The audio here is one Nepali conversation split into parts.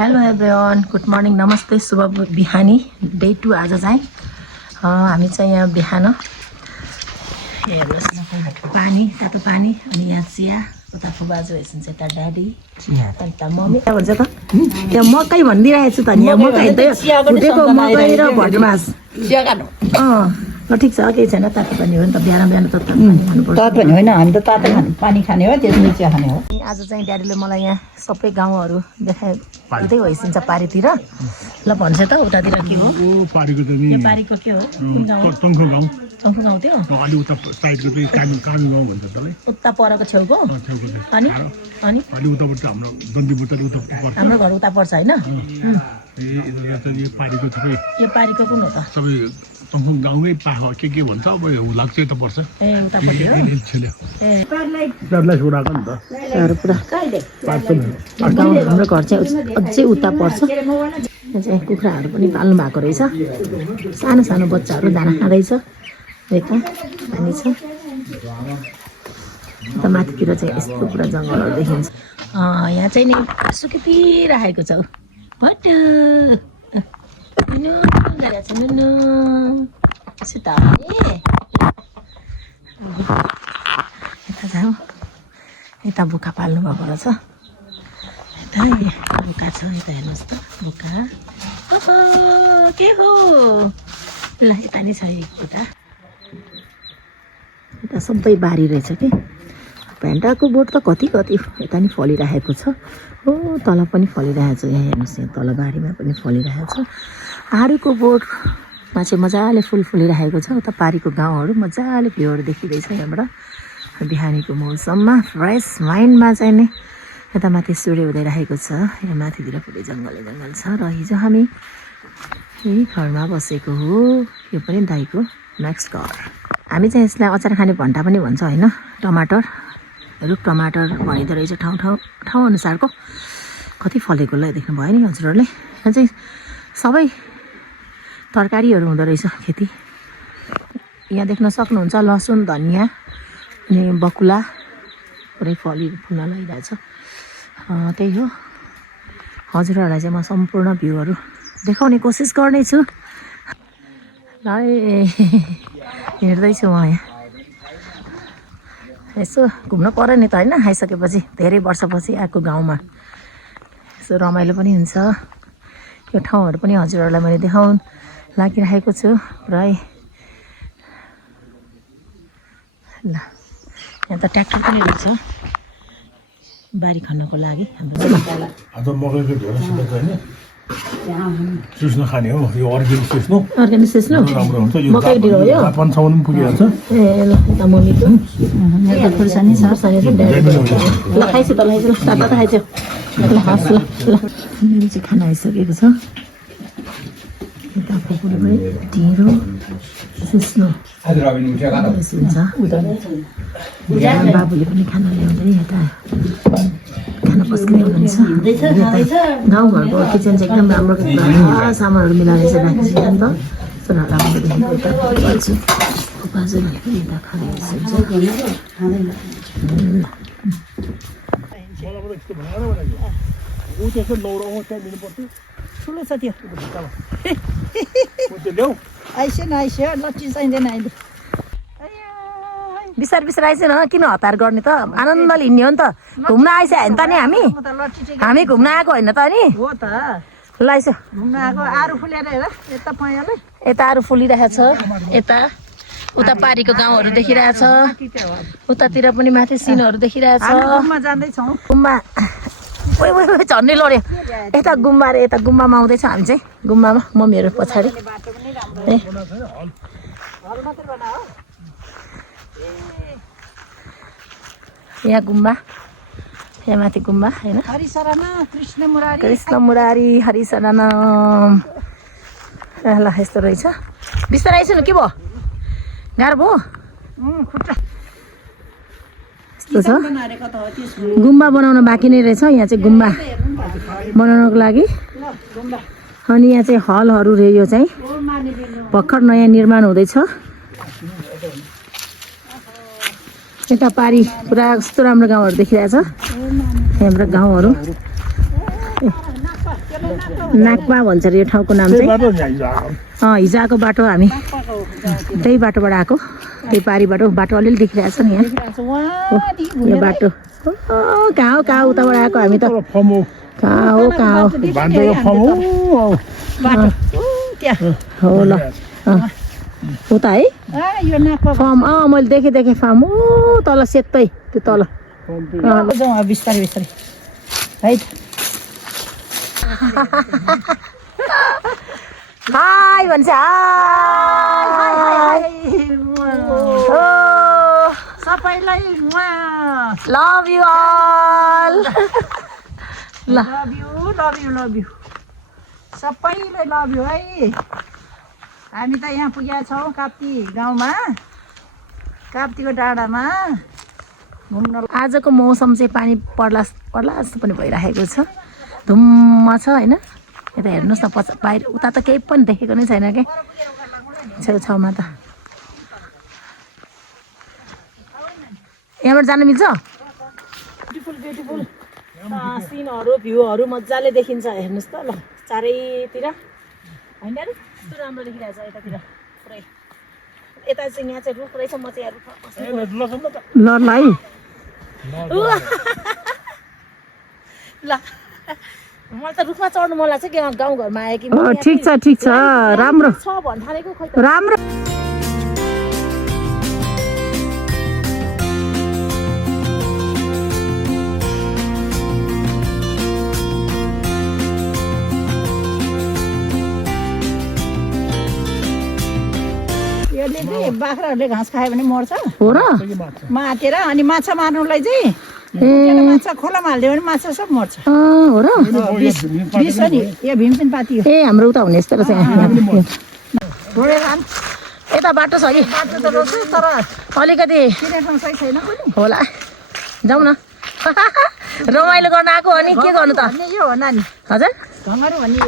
हेलो एभ्रिवान, गुड मर्निङ, नमस्ते, शुभ बिहानी, डे 2 आज चाहिँ हामी चाहिँ यहाँ बिहान हेर्नुहोस् पानी, तातो पानी अनि यहाँ चिया, उता फुबाजु हेर्नुहुन्छ यता ड्याडी, अन्त मम्मी के भन्छ त त्यहाँ मकै भनिदिइरहेको छु त यहाँ मकै फुटेको मकै र भटमास चिया खानु ल ठिक छ केही छैन तातो पानी हो नि त बिहान बिहान त तातो पानी खानुपर्छ तातो पनि होइन हामी त तातो पानी खाने हो त्यसले चिया खाने हो आज चाहिँ ड्याडीले मलाई यहाँ सबै गाउँहरू देखाउँदै होइसिन्छ पारीतिर ल भन्छ त उतातिर के हो पारीको त नि यो पारीको के हो कुन गाउँ तङ्खु गाउँ चङ्खु गाउँ त्यो अलि उता साइडको चाहिँ कामी गाउँ भन्छ त्यसलाई उता परको छेउको छेउको अनि अनि अलि उताबाट हाम्रो दन्तीपुर उता पर्छ हाम्रो घर उता पर्छ होइन यो पारीको सबै यो पारीको कुन हो त सबै तङ्खु गाउँकै पाखा के भन्छ अब हुलाक चाहिँ त पर्छ ए उतापट्टि हो छेल्यो ए त्यसलाई छोडाको नि त साह्रो पुरा गाउँ हाम्रो घर चाहिँ अझै उता पर्छ यहाँ चाहिँ कुखुराहरू पनि पाल्नु भएको रहेछ सानो सानो बच्चाहरू दाना खाँदैछ यता पानी छ यता माथितिर चाहिँ यस्तो पुरा जङ्गलहरू देखिन्छ यहाँ चाहिँ नि सुकिदिइराखेको छ भट नुनु गरेको छ नुनु सुता यता जाउँ यता बोका पाल्नु भएको रहेछ यता बोका छ यता हेर्नुहोस् त बोका ओहो के हो ल यता नि छ एकपल्ट यता सबै बारी रहेछ कि भेन्डाको बोट त कति कति यता नि फलिरहेको छ हो तल पनि फलिरहेको छ यहाँ हेर्नुहोस् यहाँ तल बारीमा पनि फलिरहेको छ आरुको बोटमा चाहिँ मजाले फुल फुलिरहेको छ उता पारीको गाउँहरू मजाले भ्यूहरू देखिँदैछ यहाँबाट बिहानीको मौसममा फ्रेस माइन्डमा चाहिँ नि यता माथि सूर्य उदाइरहेको छ यहाँ माथितिर पुरै जङ्गल छ र हिजो हामी यही घरमा बसेको हो यो पनि दाइको नेक्स्ट घर हामी चाहिँ यसलाई अचार खाने भन्टा पनि भन्छ होइन टमाटर रुख टमाटर भनिँदो रहेछ ठाउँ अनुसारको कति फलेको ल देख्नु भयो नि हजुरहरूले यहाँ चाहिँ सबै तरकारीहरू हुँदो रहेछ खेती यहाँ देख्न सक्नुहुन्छ लसुन धनियाँ अनि बकुला पुरै फुल्न लागिरहेछ त्यही हो हजुरहरूलाई चाहिँ म सम्पूर्ण भ्यूहरू देखाउने कोसिस गर्नेछु ल हिँड्दैछु म यहाँ यसो घुम्न पऱ्यो नि त होइन आइसकेपछि धेरै वर्षपछि आएको गाउँमा यसो रमाइलो पनि हुन्छ यो ठाउँहरू पनि हजुरहरूलाई मैले देखाउन लागिरहेको छु पुरै ल यहाँ त ट्र्याक्टर पनि रहेछ बारी खन्नको लागि सिस्नो खाने हो यो अर्ग्यानिक सिस्नो अर्ग्यानिक सिस्नो राम्रो हुन्छ यो मकै ढिलो हो यो 5 सम्म पनि पुगिहाल्छ ए ल यता मम्मीको यहाँ खुर्सानी छ ल खाइछु त खाइछु तातो त खाइछु ल हस् ल ल मेरो चाहिँ खाना आइसकेको छ यता कुकुर पनि ढिँडो सिस्नो हुन्छ बाबुले पनि खाना ल्याउँदै यता खाना पस्किने हुनुहुन्छ गाउँघरको किचन चाहिँ एकदम राम्रो सामानहरू मिलाएर चाहिँ राखेको छ नि त यस्तो राम्रो देखेको यता गर्छु बाजु भनेको यता खाइन्छ ठुलो छ त्यो आइस्यो लट्ठी चाहिँदैन अहिले बिस्तार बिस्तार आइस न किन हतार गर्ने त आनन्दले हिँड्ने हो नि त घुम्न आइस होइन त नि हामी घुम्न आएको होइन त नि हो त ल आइस घुम्न आएको आरु फुलेर हेर यता पयाले यता आरु फुलिरहेछ यता उता पारीको गाउँहरू देखिरहेछ उतातिर पनि माथि सिनहरू देखिरहेछ घुम्न जाँदैछौँ गुम्बा ओइ झन्डै लड्यो यता गुम्बा रे यता गुम्बामा आउँदैछ हामी चाहिँ गुम्बामा मम्मीहरू पछाडि ए यहाँ गुम्बा यहाँ माथि गुम्बा होइन कृष्ण मुरारी हरिशरण ल यस्तो रहेछ बिस्तारै आइसु न के भयो गाह्रो भयो यस्तो छ गुम्बा बनाउन बाँकी नै रहेछ यहाँ चाहिँ गुम्बा बनाउनको लागि अनि यहाँ चाहिँ हलहरू रे यो चाहिँ भर्खर नयाँ निर्माण हुँदैछ यता पारी पुरा कस्तो राम्रो गाउँहरू देखिरहेछ हाम्रो गाउँहरू नाक्पा भन्छ अरे यो ठाउँको नाम चाहिँ हिजो आएको बाटो हामी त्यही बाटोबाट आएको त्यही पारिबाट बाटो अलिअलि देखिरहेको छ नि यहाँ यो बाटो कहाँ हो उताबाट आएको हामी त कहाँ हो हो ल उता है फर्म मैले देखेँ फार्म ओ तल सेतै त्यो तल बिस्तारै बिस्तारै है हाई भन्छ सबैलाई love you all love you सबैलाई लभ यु है हामी त यहाँ पुगेका छौँ काप्ती गाउँमा काप्तीको डाँडामा घुम्न आजको मौसम चाहिँ पानी पर्ला जस्तो पनि भइराखेको छ धुम्म छ होइन यता हेर्नुहोस् न बाहिर उता त केही पनि देखेको नै छैन क्या छेउछाउमा त यहाँबाट जानु मिल्छ ब्युटिफुल सिनहरू भ्यूहरू मजाले देखिन्छ हेर्नुहोस् त ल चारैतिर होइन र कस्तो राम्रो देखिरहेछ यतातिर पुरै यता चाहिँ यहाँ चाहिँ रुख रहेछ म चाहिँ यहाँ ल है ल मलाई त रुखमा चढ्नु मन लाग्छ कि गाउँघरमा आयो कि ठिक छ राम्रो छ भन्न थालेको खोइ राम्रो यसले चाहिँ बाख्राहरूले घाँस खायो भने मर्छ हो र मातेर अनि माछा मार्नुलाई चाहिँ माछा खोलामा हालिदियो भने माछा सब मर्छ हो र विष हो नि यो भीमसेन पाती हो ए हाम्रो उता हुने यस्तो रहेछ यता बाटो छ कि बाटो त रोक्छ तर अलिकति किन ठाउँ सही छैन पनि होला जाउँ न रमाइलो गर्न आएको अनि के गर्नु त यो हो नानी हजुर घङ्गारू भन्ने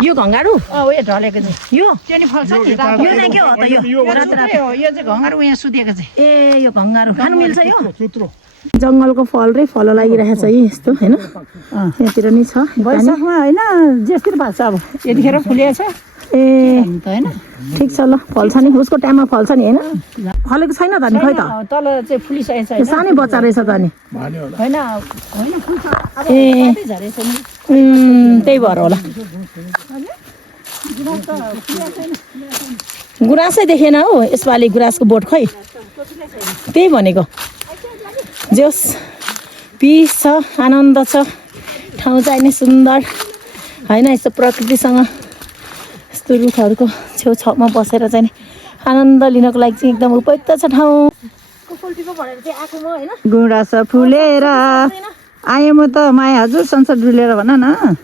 यो घङ्गारू उयो ढलेको चाहिँ यो त्यो नि फल्छ नि यो चाहिँ के हो त यो यो चाहिँ घङ्गारू यहाँ सुतेको चाहिँ ए यो घङ्गारू खानु मिल्छ यो जङ्गलको फल र फल लागिरहेछ है यस्तो होइन यहाँतिर नि छ वैशाखमा होइन जेठतिर भएको छ अब यतिखेर फुलेको छ ए होइन ठिक छ ल फल्छ नि उसको टाइममा फल्छ नि होइन फलेको छैन त नि खै त तल चाहिँ फुलिसकेको छ सानै बच्चा रहेछ त नि होइन फुल्छ अब ए झरेछ नि त्यही भएर होला गुराँसै देखेन हौ यसपालि गुराँसको बोट खै त्यही भनेको जोस् पिस छ आनन्द छ ठाउँ चाहिँ नि सुन्दर होइन यस्तो प्रकृतिसँग यस्तो रुखहरूको छेउछाउमा बसेर चाहिँ नि आनन्द लिनको लागि चाहिँ एकदम उपयुक्त छ ठाउँ गुँडास फुलेर आएँ म त माया हजुर संसार डुलेर भन न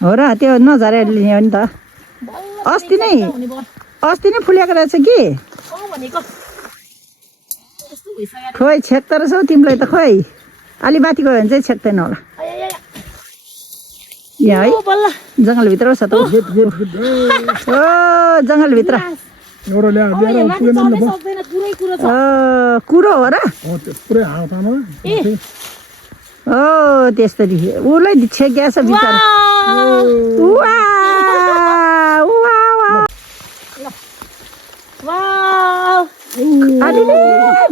हो र त्यो नझरेर लिने हो नि त अस्ति नै फुलेको रहेछ कि खोइ छेक्दो रहेछौ तिमीलाई त खोइ अलि माथि गयो भने चाहिँ छेक्दैन होला यहाँ है जङ्गलभित्र छ त ओ जङ्गलभित्र कुरो हो र ओ त्यस्तरी उसलाई छेक्या छ बिचरा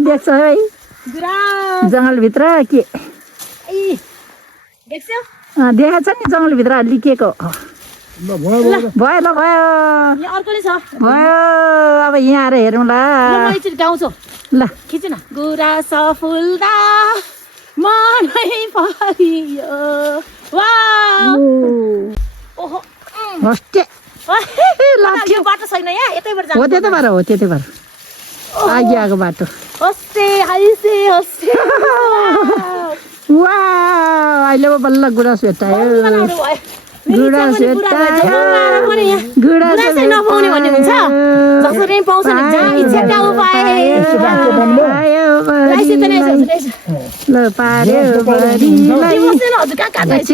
देख्छ है जङ्गलभित्र के देखाएको छ नि जङ्गलभित्र लिकेको भयो अब यहाँ आएर हेरौँ ल ल खिच्न गुराँस फुल्दा मनै परियो बाटो छैन यहाँ यतैबाट हो त्यतैबाट आएको बाटो वा अहिले बल्ल गुराँस भेट्टायो गुराँस नपाउने भन्ने हुन्छ जसरी पाउँछ नि जहाँ इच्छा टाउ पाए ल पार्यो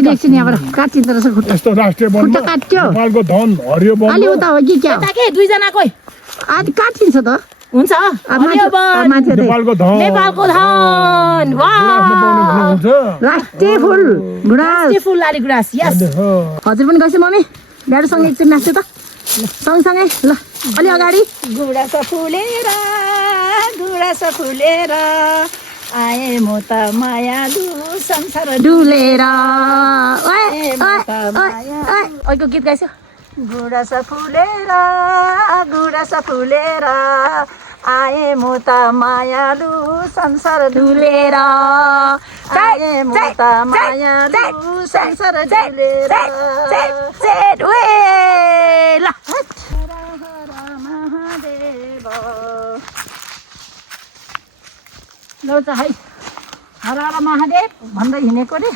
एकछिन यहाँबाट काटिँदो रहेछ खुट्टा काट्यो अलि उता हो कि क्या दुईजनाको काटिन्छ त हुन्छ माथि नेपालको धन नेपालको धन हुन्छ राष्ट्रिय फुल गुराँस फुल लाली गुराँस यस हजुर पनि गएछ मम्मी ड्याडीसँग एकचोटि नाच्छु त सँगसँगै ल अलि अगाडि गुराँस फुलेर आए म त मायालु संसार डुलेर अहिलेको गीत गाइछ गुराँस फुलेर आए म त मायालु संसार डुलेर आए म त मायालु संसार डुलेर ल महादेव ल त है हर हर महादेव भन्दै हिँडेको रे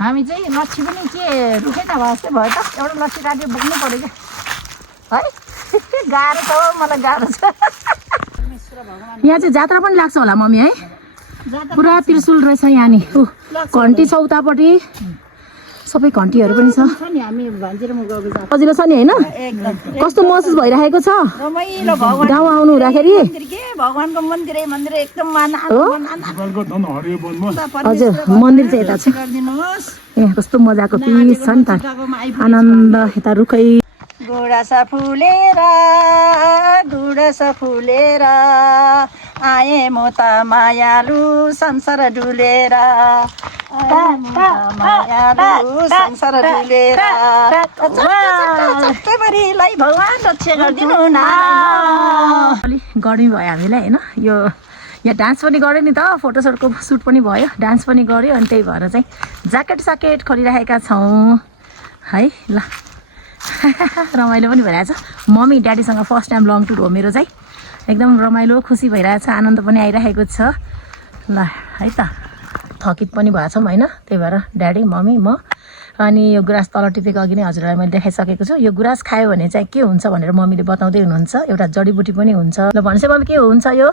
हामी चाहिँ लच्छी पनि के रुखै नभए जस्तै भयो त एउटा लच्छी राख्यो बोक्नु पऱ्यो क्या है गाह्रो छ मलाई गाह्रो छ यहाँ चाहिँ जात्रा पनि लाग्छ होला मम्मी है पुरा त्रिशुल रहेछ यहाँनिर घन्टी छ उतापट्टि सबै घन्टीहरू पनि छ सजिलो छ नि होइन कस्तो महसुस भइरहेको छ रमाइलो गाउँ आउनु हुँदाखेरि भगवानको मन्दिर एकदम नेपालको धन हरियो वनमा हजुर मन्दिर चाहिँ यता छ गरिदिनुहोस् ए कस्तो मजाको पिस छ नि त आनन्द यता रुखै गुराँस फुलेर आए म त मायालु संसार डुलेर सबैभरिलाई भगवान रक्षा गरिदिनु न अलिक गर्मी भयो हामीलाई होइन यो यहाँ डान्स पनि गऱ्यो नि त फोटोसोटको सुट पनि भयो डान्स पनि गऱ्यो अनि त्यही भएर चाहिँ ज्याकेट खोलिरहेका छौँ है ल रमाइलो पनि भइरहेछ मम्मी ड्याडीसँग फर्स्ट टाइम लङ टुर हो मेरो चाहिँ एकदम रमाइलो खुसी भइरहेछ आनन्द पनि आइरहेको छ ल है त थकित पनि भएछौँ होइन त्यही भएर ड्याडी मम्मी म अनि यो गुराँस तल टिपेको अघि नै हजुरलाई मैले देखाइसकेको छु यो गुराँस खायो भने चाहिँ के हुन्छ भनेर मम्मीले बताउँदै हुनुहुन्छ एउटा जडीबुटी पनि हुन्छ ल भनेपछि मम्मी के हुन्छ यो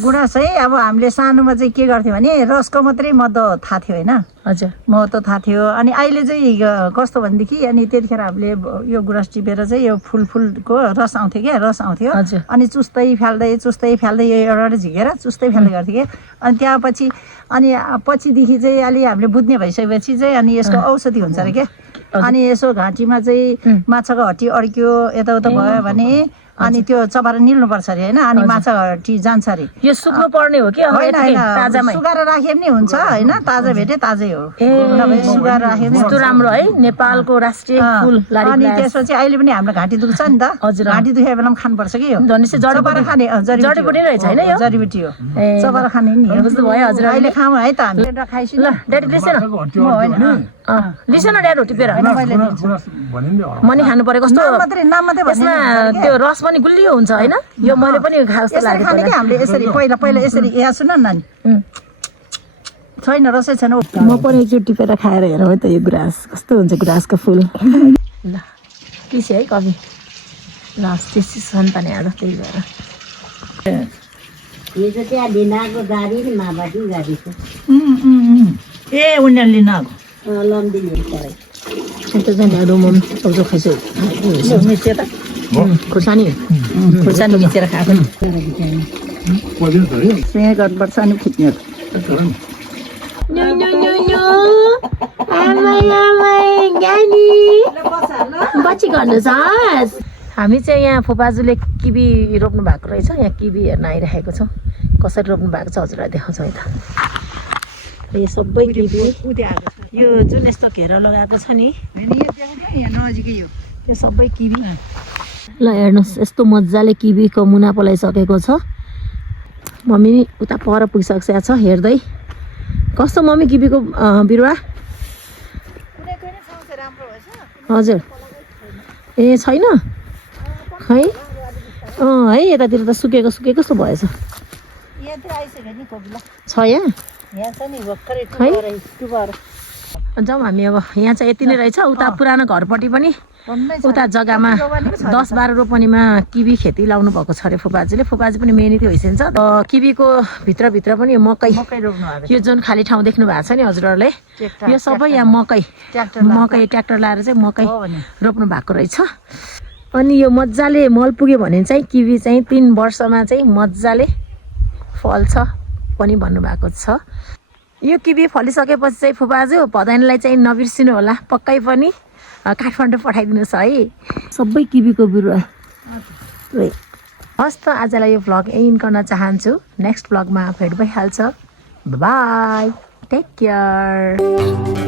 गुराँस चाहिँ अब हामीले सानोमा चाहिँ के गर्थ्यौँ भने रसको मात्रै महत्त्व थाहा थियो होइन हजुर महत्त्व थाहा थियो अनि अहिले चाहिँ कस्तो भनेदेखि अनि त्यतिखेर हामीले यो गुराँस टिपेर चाहिँ यो फुलको रस आउँथ्यो क्या रस आउँथ्यो हजुर अनि चुस्दै फ्याल्दै यो एउटा झिकेर चुस्दै फ्याल्दै गर्थ्यो क्या अनि त्यहाँपछि अनि पछिदेखि चाहिँ अलि हामीले बुझ्ने भइसकेपछि चाहिँ अनि यसको औषधि हुन्छ अरे क्या अनि यसो घाँटीमा चाहिँ माछाको हड्डी अड्क्यो यताउता भयो भने अनि त्यो चबाएर निल्नुपर्छ अरे होइन अनि माछा हड्डी जान्छ अरे यो सुक्नु पर्ने हो कि ताजामै सुकाएर राखे पनि हुन्छ होइन ताजा भेटे ताजै हो नभए सुकाएर राखे पनि कस्तो राम्रो है नेपालको राष्ट्रिय फुल अनि त्यसपछि अहिले पनि हाम्रो घाँटी दुख्छ नि त हजुर घाँटी दुखे बेला पनि खानुपर्छ कि यो जडीबुटी खाने जडीबुटी रहेछ होइन यो जडीबुटी हो चबाएर खाने नि बुझ्नु भयो हजुर अहिले खाऊँ है त हामी खाइसु ल ड्याडी लिसेन लिसेन ड्याडी टिपेर मनी खानु पर्यो कस्तो नाम मात्रै यसमा त्यो रस पनि गुलियो हुन्छ होइन यो मैले पनि खाएको यसरी खाने कि हामीले यसरी पहिला यसरी यहाँ सुन न नानी छैन रसै छैन म पनि एकचोटि टिपेर खाएर हेरौँ है त यो गुराँस कस्तो हुन्छ गुराँसको फुल ल पिसे है कफी ल त्यस्तै सन्तान हाल त्यही भएर ए उनीहरूले नआएको अन्त चाहिँ ढाडो मम्मी सक्दो खाइसक्यो खुर्सानी मिचेर खाएको नि स्नेह गर्नुपर्छ अनि फुट्ने बच्ची गर्नु छ हामी चाहिँ यहाँ फुपाजुले किबी रोप्नु भएको रहेछ यहाँ किबी हेर्न आइरहेको छौँ कसरी रोप्नु भएको छ हजुरलाई देखाउँछ है त यो सबै किबी यो जुन यस्तो घेरा लगाएको छ नि नजिकै हो यो सबै किबी ल हेर्नुहोस् यस्तो मजाले किबीको मुना पलाइसकेको छ मम्मी उता पर पुगिसकेको छ हेर्दै कस्तो मम्मी किबीको बिरुवा हजुर ए छैन खै है यतातिर त सुकेको जस्तो भएछ छ यहाँ जाउँ हामी अब यहाँ चाहिँ यति नै रहेछ उता पुरानो घरपट्टि पनि उता जग्गामा 10-12 रोपनीमा किबी खेती लाउनु भएको छ अरे फुपाजीले फुपाजी पनि मेहनती भइसकेन्छ किबीको भित्रभित्र पनि मकै यो जुन खाली ठाउँ देख्नु भएको छ नि हजुरहरूले यो सबै यहाँ मकै ट्र्याक्टर लाएर चाहिँ मकै रोप्नु भएको रहेछ अनि यो मजाले मल पुग्यो भने चाहिँ किवी चाहिँ 3 वर्षमा चाहिँ मजाले फल्छ पनि भन्नुभएको छ। यो किवी फलिसकेपछि चाहिँ फुपाजु भदैनीलाई चाहिँ नबिर्सिनु होला, पक्कै पनि काठमाडौँ पठाइदिनुहोस् है सबै किवीको बिरुवा। हस् त आजलाई यो भ्लग एन्ड गर्न चाहन्छु। नेक्स्ट भ्लगमा भेट भइहाल्छ। Bye, take care.